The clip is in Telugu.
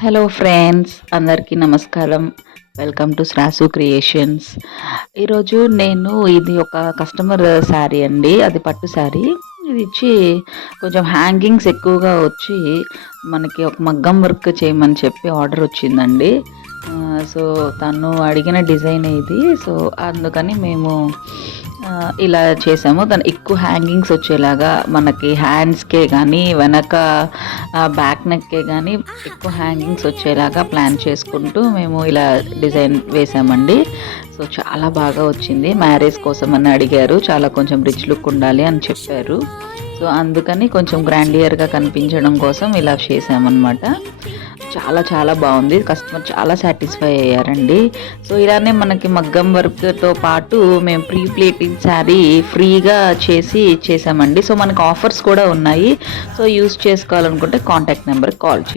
హలో ఫ్రెండ్స్, అందరికీ నమస్కారం. Welcome to Srasu Creations. ఈరోజు నేను ఇది ఒక కస్టమర్ శారీ అండి, అది పట్టు శారీ. ఇది ఇచ్చి కొంచెం హ్యాంగింగ్స్ ఎక్కువగా వచ్చి మనకి ఒక మగ్గం వర్క్ చేయమని చెప్పి ఆర్డర్ వచ్చిందండి. సో తను అడిగిన డిజైన్ ఇది. సో అందుకని మేము ఇలా చేసాము. తను ఎక్కువ హ్యాంగింగ్స్ వచ్చేలాగా మనకి హ్యాండ్స్కే కానీ వెనక బ్యాక్ నెక్కే కానీ ఎక్కువ హ్యాంగింగ్స్ వచ్చేలాగా ప్లాన్ చేసుకుంటూ మేము ఇలా డిజైన్ వేసామండి. సో చాలా బాగా వచ్చింది. మ్యారేజ్ కోసం అని అడిగారు, చాలా కొంచెం రిచ్ లుక్ ఉండాలి అని చెప్పారు. సో అందుకని కొంచెం గ్రాండియర్గా కనిపించడం కోసం ఇలా చేసామన్నమాట. చాలా చాలా బాగుంది. కస్టమర్ చాలా సాటిస్ఫై అయ్యారండి. సో ఇలానే మనకి మగ్గం వర్క్తో పాటు మేము ప్రీ ప్లేటింగ్ శారీ ఫ్రీగా చేసి ఇచ్చేసామండి. సో మనకు ఆఫర్స్ కూడా ఉన్నాయి. సో యూస్ చేసుకోవాలనుకుంటే కాంటాక్ట్ నెంబర్కి కాల్ చేయండి.